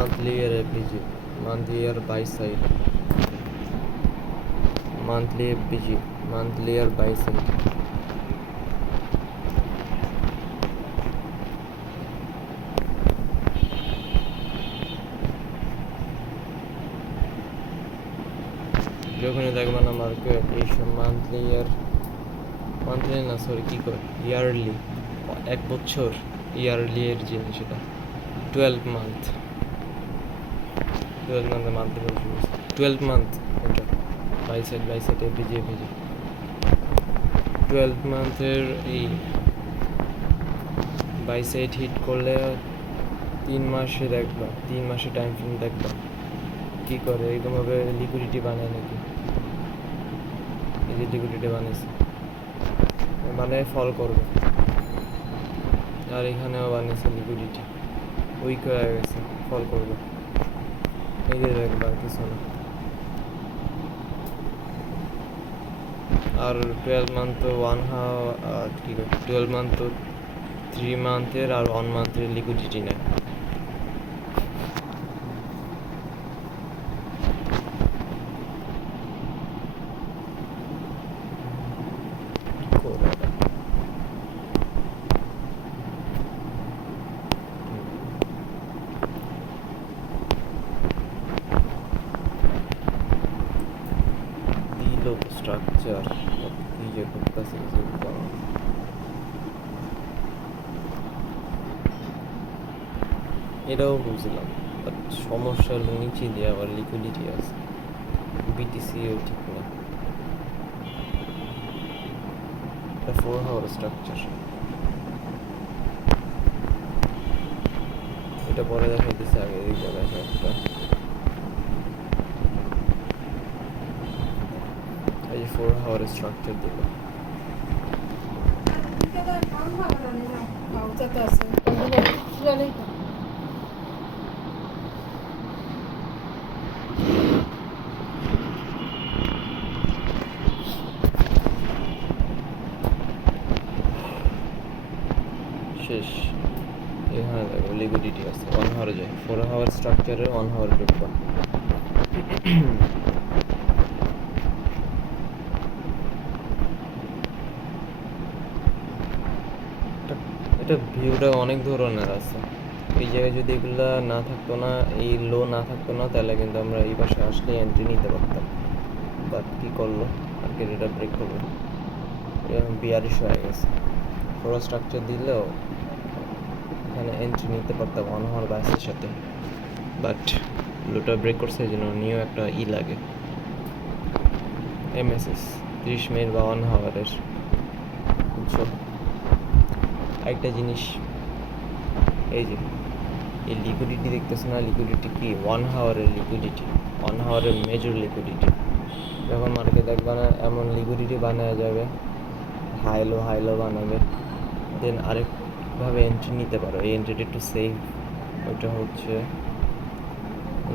monthly year FBG, monthly year buy side, monthly FBG, monthly year buy side. যখনই দেখবে না market এইসব monthly না সরি কী করে ইয়ারলি, 1 বছর ইয়ারলি এর জিনিস, এটা 12 মান্থ, 12 মান্থে মান্থলি 12 মান্থ, এটা বাই সাইড এপিজি 12 মান্থের এই বাই সাইড হিট করলে 3 মাসে দেখবা, 3 মাসে টাইম ফ্রেম দেখবা কী করে এরকমভাবে লিকুইডিটি বানায় নাকি। এই যে লিকুইডিটি বানিয়েছে মানে ফল করবে, আর এখানেও বানিয়েছে লিকুইডিটি উইক হয়ে গেছে, ফল করবে। এই যে দেখবা কিছু না। আর 12 মান্থ তো 12 মান্থ তো 3 মান্থের আর 1 মান্থের লিকুইডিটি নেয়। স্ট্রাকচার কি যে করতেছে, এটাও বুঝলাম, বাট সমস্যা হলো নিচে দিয়ে আবার লিকুইডিটি আছে, বিটিসিও ঠিক না। এটা 4 আওয়ার স্ট্রাকচার, এটা পরে দেখাইতেছে, আগে এই জায়গায় একটা এই 4 আওয়ার স্ট্রাকচার দিল। শেষ, এখানে দেখো লিকুইডিটি আছে 1 আওয়ারে যায়, 4 আওয়ার স্ট্রাকচারে 1 আওয়ার ঢুকবা। এটা ভিউটা অনেক ধরনের আছে, এই জায়গায় যদি এগুলা না থাকতো না, এই লো না থাকতো না, তাহলে কিন্তু আমরা এই পাশে আসলে এন্ট্রি নিতে পারতাম। বাট কী করলো মার্কেট, এটা ব্রেক করলো, এরকম বিয়ারিশ হয়ে গেছে। 4 স্ট্রাকচার দিলেও এখানে এন্ট্রি নিতে পারতাম 1 আওয়ার বাইসের সাথে, বাট লোটা ব্রেক করছে, এই জন্য নিয়েও একটা লাগে এমএসএস 30 মিনিট বা 1 আওয়ারের। বুঝছো একটা জিনিস, এই যে এই লিকুইডিটি দেখতেছে না, লিকুইডিটি কি 1 আওয়ারের লিকুইডিটি, 1 আওয়ারের মেজর লিকুইডিটি। যখন মার্কেট দেখবে না এমন লিকুইডিটি বানানো যাবে, হাই লো বানাবে, দেন আরেকভাবে এন্ট্রি নিতে পারো। এই এন্ট্রিটি একটু সেফ, ওইটা হচ্ছে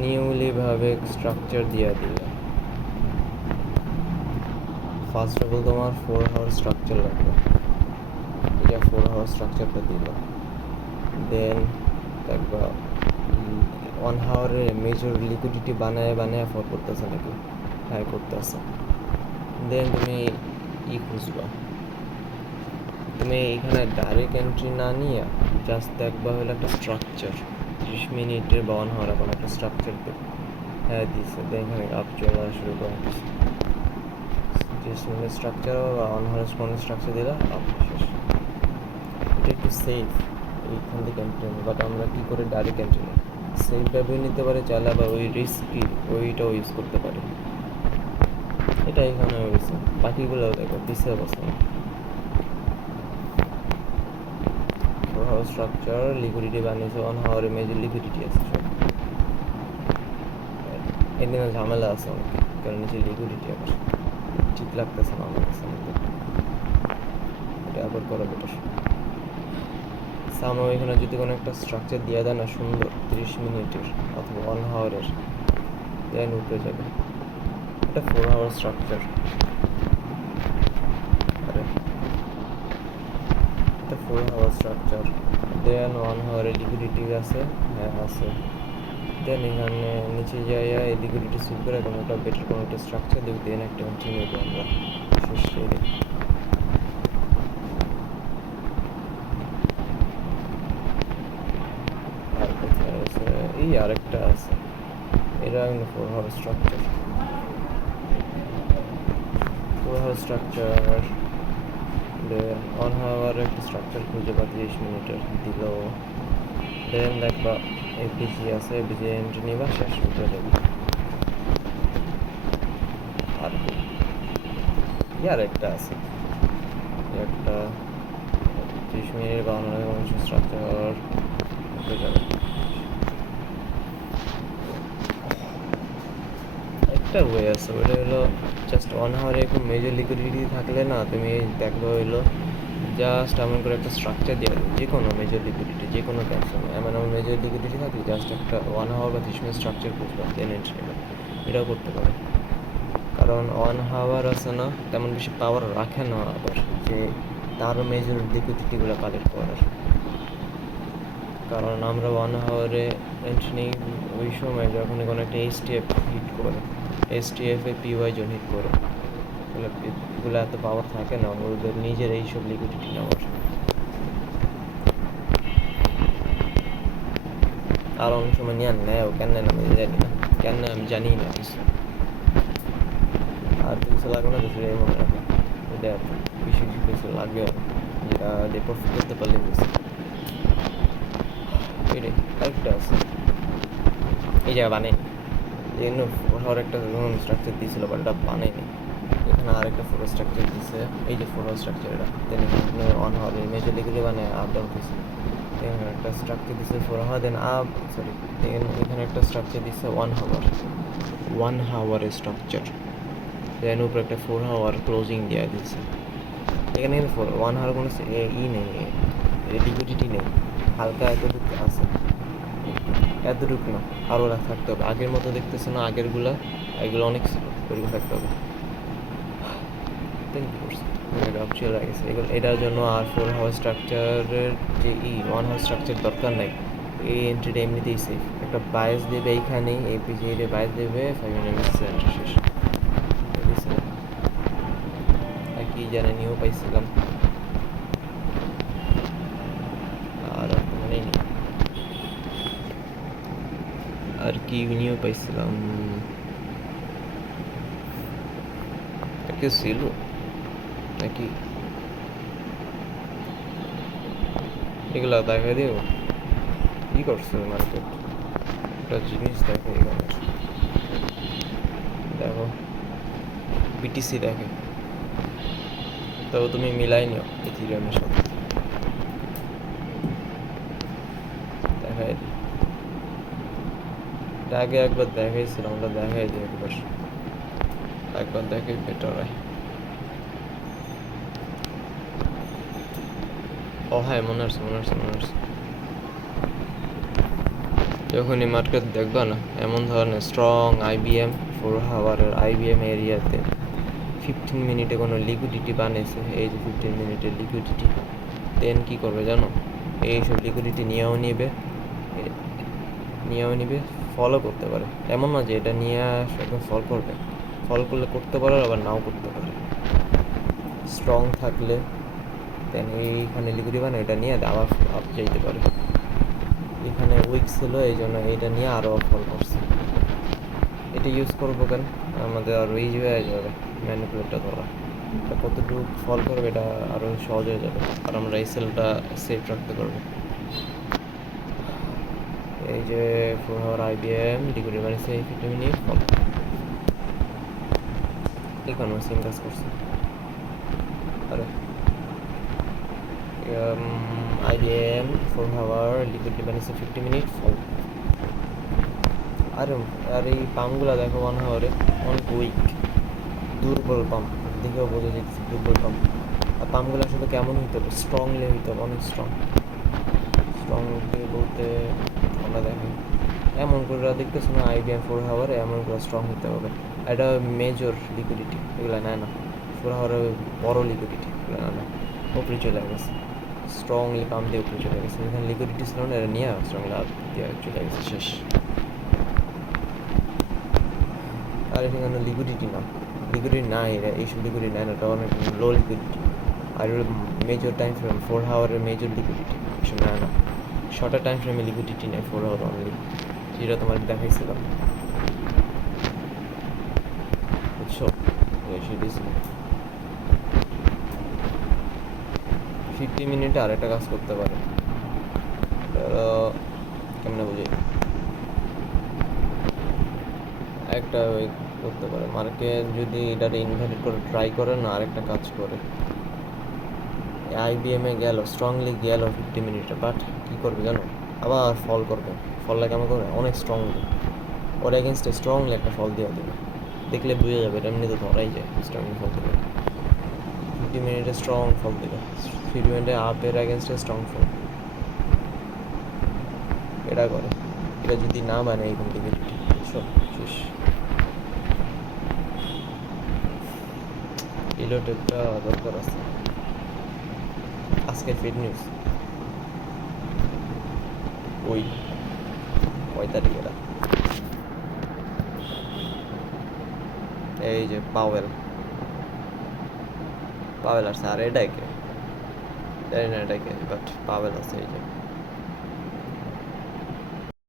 নিউলিভাবে স্ট্রাকচার দিয়ে দিলে। ফার্স্ট অফ অল তোমার 4 আওয়ার স্ট্রাকচার লাগবে, এটা 4 আওয়ার স্ট্রাকচারটা দিল, দেন দেখবা 1 আওয়ারে মেজর লিকুইডিটি বানায় ফল করতেছে নাকি, হাই করতেছে। দেন তুমি খুঁজবা, তুমি এখানে ডাইরেক্ট এন্ট্রি না নিয়ে জাস্ট দেখবা হলো একটা স্ট্রাকচার 30 মিনিটের বা 1 আওয়ার এখন একটা স্ট্রাকচার হ্যাঁ দিচ্ছে, দেন এখানে আপ চলা শুরু করে দিচ্ছে। 30 মিনিটের স্ট্রাকচার বা 1 আওয়ার স্ট্রাকচার দিলে আপ শেষ। এটা একটু সেফ এইখান থেকে এন্ট্রি নেই, বাট আমরা কী করে ডাইরেক্ট এন্ট্রি নিই, সেফভাবে নিতে পারে, চাইলে আবার ওই রিস্কি ওইটাও ইউজ করতে পারে। এটা এখানে হয়েছে, বাকিগুলো দেখো পিছিয়ে বসে। 4 আওয়ার স্ট্রাকচার লিকুইডিটি বানিয়েছে, 1 আওয়ারে মেজর লিকুইডিটি আছে সব। এদিকে ঝামেলা আছে অনেক, কারণ নিচে লিকুইডিটি আবার ঠিক লাগতেছে না আমার কাছে, এটা আবার করা বেটার। সামনে এখানে যদি কোনো একটা স্ট্রাকচার দিয়ে দেয় না সুন্দর 30 মিনিটের অথবা 1 আওয়ারের, দেন উপরে যাবে। এটা 4 আওয়ার স্ট্রাকচার, এটা 4 আওয়ার স্ট্রাকচার, দেন 1 আওয়ারের লিকুইডিটি আছে, হ্যাঁ আছে, দেন এখানে নিচে যাইয়া এই লিকুইডিটি সিল করে কোনো একটা বেটার কোনো একটা স্ট্রাকচার দেবো, দেন একটা এন্ট্রি নেবো আমরা শেষ করে। আর কোথায় আছে? এই আরেকটা আছে, এটা কিন্তু 4 হাওয়ার স্ট্রাকচার। 4 হাওয়ার স্ট্রাকচার দেন 1 হাওয়ার একটা স্ট্রাকচার খুঁজে বা 30 মিনিটের দিল। দেন দেখবা এপিজি আছে, এপিজি এন্ট্রি নিবা, শেষ হতে যাবে। আর ইয়ার একটা আছে, একটা 30 মিনিট বা অন্য কোনো স্ট্রাকচার হয়ে যাবে। একটা ওয়ে আছে, ওইটা হলো জাস্ট 1 হাওয়ারে একটু মেজর লিকুইডিটি থাকলে না, তুমি দেখবে হইলো জাস্ট এমন করে একটা স্ট্রাকচার দিয়ে দেবে, যে কোনো মেজর লিকুইডিটি, যে কোনো ক্যাপশন এমন এমন মেজর লিকুইডিটি থাকলে জাস্ট একটা 1 হাওয়ার বা 30 মিনিট স্ট্রাকচার খুঁজবা, দেন এন্ট্রি নেবে। এটাও করতে পারে, কারণ 1 হাওয়ার আছে না তেমন বেশি পাওয়ার রাখে না আবার, যে তারও মেজর লিকুইডিটিগুলো কালেক্ট করার। কারণ আমরা 1 হাওয়ারে এন্ট্রি নিই ওই সময় যখন কোনো একটা এসটিএফ হিট করে, এসটিএফে পিওয়াই জোন হিট করে, এগুলো এত পাওয়ার থাকে না ওদের নিজের এইসব লিকুইডিটি নেওয়ার। আর অনেক সময় নিয়ে নেয়ও, কেন নেয় আমি জানি না, কেন নেয় আমি জানি না কিছু। আর কিছু লাগবে না, কিছু মনে রাখে, এটা বেশি কিছু লাগবে আর যেটা দিয়ে প্রফিট করতে পারলে বেশি। এটাই আরেকটা আছে, এই জায়গা বানায়নি, এই জন্য ফোর একটা স্ট্রাকচার দিয়েছিল, বাট এটা বানায়নি। এখানে আরেকটা ফোর স্ট্রাকচার দিচ্ছে, এই যে ফোর স্ট্রাকচার, এটা দেন এখানে 1 হাওয়ার মেজর লিকুইডে মানে আপ ডাউন করছে। এখানে একটা স্ট্রাকচার দিচ্ছে 4 হাওয়ার, দেন আপ সরি, দেন এখানে একটা স্ট্রাকচার দিচ্ছে 1 হাওয়ার, 1 হাওয়ারের স্ট্রাকচার, দেন উপরে একটা 4 হাওয়ার ক্লোজিং দেওয়া দিচ্ছে। এখানে কিন্তু 1 হাওয়ার কোনো ই নেই, লিকুইডিটি নেই, হালকা এতটুকু আছে, এতটুকু না, আরও থাকতে হবে। আগের মতো দেখতেছে না আগেরগুলা, এগুলো অনেক ছিল, ওইরকম থাকতে হবে। দেন কী করছে, এটা অপচুয়াল হয়ে গেছে এগুলো। এটার জন্য আর 4 হাওয়ার স্ট্রাকচারের যে 1 হাওয়ার স্ট্রাকচার দরকার নাই, এই এন্ট্রিটা এমনিতেই সেফ। একটা বায়াস দেবে এইখানে, এপিজি এর বায়াস দেবে 5 মিনিট এন্ট্রি শেষ। আর কি জানে নিয়েও পাইছিলাম, আর মনে নেই আর কি নিয়েও পাইছিলাম, ছিল নাকি এগুলা দেখা দিও। কি করছে মার্কেট, একটা জিনিস দেখে এখানে, দেখো বিটিসি দেখে, তবে তুমি মিলাই নিও ইথিরিয়ামের সাথে, দেখাই দিই। আগে একবার দেখাইছিলাম, আমরা দেখাই দিই একবার দেখে বেটার হয়। ও হ্যাঁ, মনে আসছে। যখনই মার্কেট দেখবা না এমন ধরনের স্ট্রং আইবিএম 4 হাওয়ারের আইবিএম এরিয়াতে 15 মিনিটে কোনো লিকুইডিটি বানিয়েছে, এই যে 15 মিনিটের লিকুইডিটি, দেন কী করবে জানো, এইসব লিকুইডিটি নিয়েও নিবে, ফলো করতে পারে। এমন না যে এটা নিয়ে একদম ফল করবে, ফল করলে করতে পারে, আবার নাও করতে পারে। স্ট্রং থাকলে দেন এইখানে লিকুইডিটি বানায়, এটা নিয়ে আবার আপ যাইতে পারে। এখানে উইক ছিল, এই জন্য এটা নিয়ে আরও ফল করছে। এটা ইউজ করবো কেন, আমাদের আরও ইজি হয়ে যাবে ম্যানিপুলেটটা ধরা, এটা কতটুকু ফল করবে এটা আরও সহজ হয়ে যাবে, আর আমরা এই সেলটা সেফ রাখতে পারবো। এই যে 4 হাওয়ার আইবিএম লিকুইডিটি বানিয়েছে 50 মিনিট ফল, এখানে সেম কাজ করছে। আরে আইবিএম 4 হাওয়ার লিকুইডিটি বানিয়েছে 50 মিনিট ফল। আর এই পাম্পগুলো দেখো 1 হাওয়ারে অনেক উইক, দুর্বল পাম্প, দেখেও বোঝা যাচ্ছে দুর্বল পাম্প। আর পাম্পগুলো আসলে কেমন হইতে হবে, স্ট্রংলি হইতে হবে, অনেক স্ট্রংলি বলতে আমরা দেখি এমন করে দেখতেছো না, আইবিএম 4 হাওয়ারে এমন করে স্ট্রং হতে হবে। এটা মেজর লিকুইডিটি, এগুলো নেয় না 4 হাওয়ারে, বড় লিকুইডিটি এগুলো নেয় না, উপরে চলে গেছে, স্ট্রংলি পাম্প দিয়ে উপরে চলে গেছে। এখানে লিকুইডিটি ছিল না, এটা নিয়ে স্ট্রংলি আপ দিয়ে চলে গেছে, শেষ। আর এখানে লিকুইডিটি না, লিকুইডিটি নাই, এইসব লিকুইডিটি নাই না, এটা অনেক লো লিকুইডিটি। আর মেজর টাইম ফ্রেম 4 আওয়ারের মেজর লিকুইডিটি না না, শর্টার টাইম ফ্রেমে লিকুইডিটি নেই 4 আওয়ার অনলি, যেটা তোমার দেখাইছিলাম, বুঝছো? সেটি ছিল 50 মিনিটে আরেকটা কাজ করতে পারে, কেমনে বুঝি, একটা ওই করতে পারে মার্কেট যদি এটাতে ইনভার্টেড করে ট্রাই করে না, আরেকটা কাজ করে আইবিএমে গেল, স্ট্রংলি গেল 50 মিনিটে, বাট কী করবে জানো, আবার ফল করবে। ফলটা কেমন করবে, অনেক স্ট্রংলি, ওর এগেনস্টে স্ট্রংলি একটা ফল দিয়ে দেবে, দেখলে বুঝে যাবে এটা এমনি তো ধরাই যায় স্ট্রংলি ফল দেবে। 50 মিনিটে স্ট্রং ফল দেবে, 3 মিনিটে আপের এগেনস্টে স্ট্রং ফল, এটা করে। এটা যদি না মানে এরকম দিকে, বুঝছো? শেষ। ইলোটেপটা দরকার আছে। আজকের ফিড নিউজ ওই কয় তারিখ এটা, এই যে পাওয়েল আসছে, আর এটাই কে জানি না এটাকে, বাট পাওয়েল আছে এই যে।